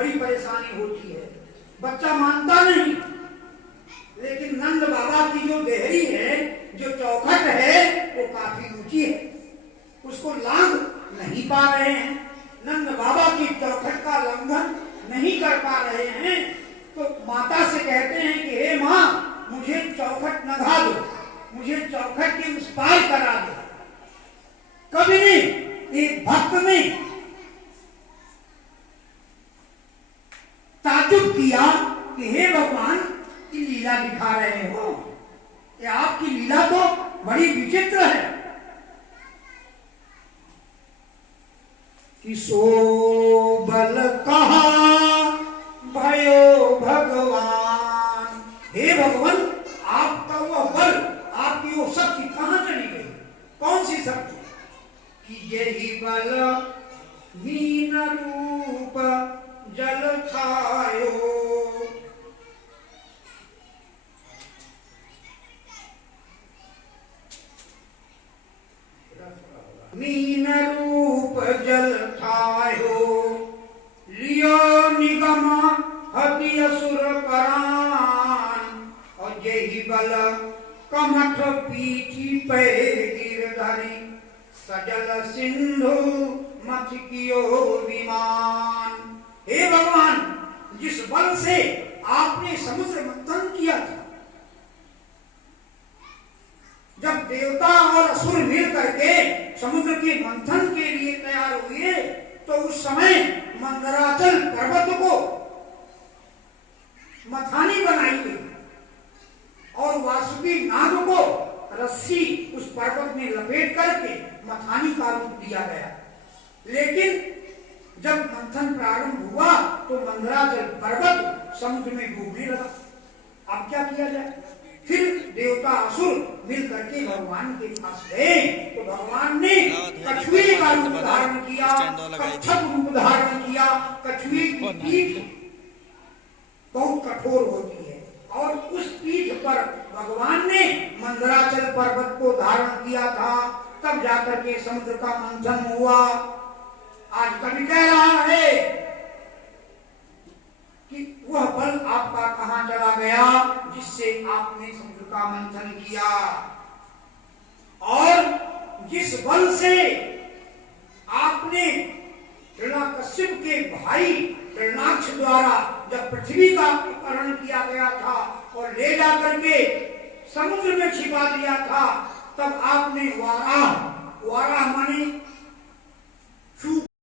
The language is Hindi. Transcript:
बड़ी परेशानी होती है, बच्चा मानता नहीं। लेकिन नंद बाबा की जो देहरी है, जो चौखट है, वो काफी ऊंची है, उसको लांघ नहीं पा रहे हैं। नंद बाबा की चौखट का लंघन नहीं कर पा रहे हैं, तो माता से कहते हैं कि हे माँ, मुझे चौखट लंघा दो, मुझे चौखट के उस पार करा दो। कभी नहीं एक भक्त ने ताजुब किया कि हे भगवान, की लीला दिखा रहे हो, ये आपकी लीला तो बड़ी विचित्र है। कि सो बल कहा भयो भगवान, हे भगवान, आपका वो बल, आपकी वो शक्ति कहां चली गई? कौन सी शक्ति? कि यही बल मीन रूप जल छायो, मीन रूप जल छायो, लियो निगम हति असुर करान, और यही बल कमठ पीठी पे गिरधरी, सजल सिंधु मथ कियो विमान। हे भगवान, जिस बल से आपने समुद्र मंथन किया था, जब देवता और असुर मिल करके समुद्र के मंथन के लिए तैयार हुए, तो उस समय मंदराचल पर्वत को मथानी बनाई गई और वासुकी नाग को रस्सी उस पर्वत में लपेट करके मथानी का रूप दिया गया। लेकिन जब मंथन प्रारंभ हुआ तो मंदराचल पर्वत समुद्र में डूबने लगा। अब क्या किया जाए? फिर देवता असुर मिल करके भगवान के पास गए, तो भगवान ने कछुए का रूप धारण किया, कच्छप रूप धारण किया। कछुए की पीठ बहुत कठोर होती है और उस पीठ पर भगवान ने मंदराचल पर्वत को धारण किया था, तब जाकर के समुद्र का मंथन हुआ। आज कवि कह रहा है कि वह बल आपका कहां चला गया जिससे आपने समुद्र का मंथन किया, और जिस बल से आपने हिरण्यकश्यप के भाई हिरण्याक्ष द्वारा जब पृथ्वी का अपहरण किया गया था और ले जाकर के समुद्र में छिपा दिया था, तब आपने वाराह, वाराह माने